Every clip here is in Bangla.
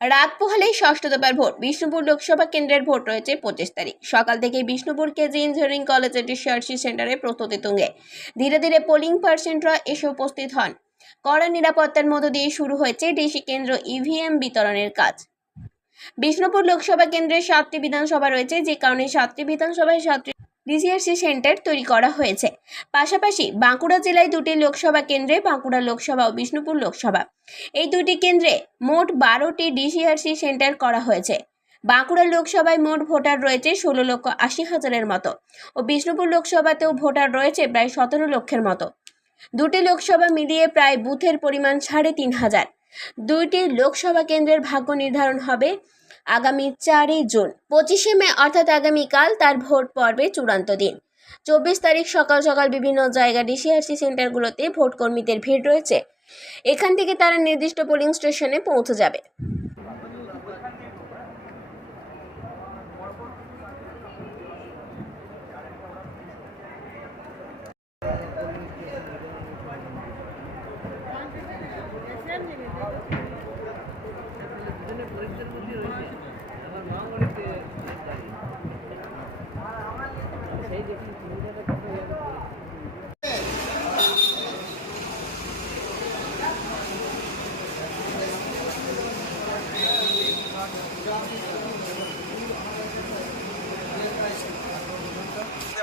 রাত পোহালেই ষষ্ঠ দফার ভোট। বিষ্ণুপুর লোকসভা কেন্দ্রের ভোট রয়েছে 25 তারিখ। সকাল থেকেই বিষ্ণুপুর কেজি ইঞ্জিনিয়ারিং কলেজের ডিসিআরসি সেন্টারে প্রস্তুতি তুঙ্গে। ধীরে ধীরে পোলিং পার্সেন্টরা এসে উপস্থিত হন। কড়া নিরাপত্তার মধ্য দিয়ে শুরু হয়েছে ডিসি কেন্দ্র ইভিএম বিতরণের কাজ। বিষ্ণুপুর লোকসভা কেন্দ্রে 7টি বিধানসভা রয়েছে, যে কারণে 7টি বিধানসভায় 7টি ডিসিআরসি সেন্টার তৈরি করা হয়েছে। পাশাপাশি বাঁকুড়া জেলায় 2টি লোকসভা কেন্দ্রে, বাঁকুড়া লোকসভা ও বিষ্ণুপুর লোকসভা, এই 2টি কেন্দ্রে মোট 12টি ডিসিআরসি সেন্টার করা হয়েছে। বাঁকুড়া লোকসভায় মোট ভোটার রয়েছে 16,80,000-এর মতো ও বিষ্ণুপুর লোকসভাতেও ভোটার রয়েছে প্রায় 17 লক্ষের মতো। 2টি লোকসভা মিলিয়ে প্রায় বুথের পরিমাণ 3,500। 2টি লোকসভা কেন্দ্রের ভাগ্য নির্ধারণ হবে আগামী 4 জুন। 25 মে অর্থাৎ আগামীকাল তার ভোট পর্বে চূড়ান্ত দিন। 24 তারিখ সকাল সকাল বিভিন্ন জায়গা ডিসিআরসি সেন্টারগুলোতে ভোট কর্মীদের ভিড় রয়েছে। এখান থেকে তারা নির্দিষ্ট পোলিং স্টেশনে পৌঁছে যাবে।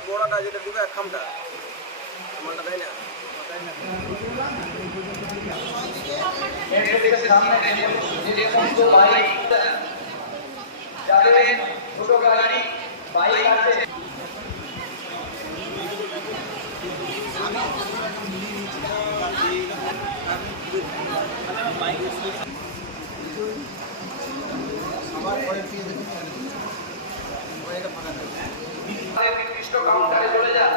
বড়টা যেটা দিবে খামটা আমারটা তাই না ছোট গাড়ি বাইক আছে আমার পরে নির্দিষ্ট কাউন্টারে চলে যান।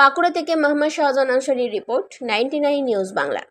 বাঁকুড়া থেকে মোহাম্মদ শাহজাহান আনসারীর রিপোর্ট, 99 নিউজ বাংলা।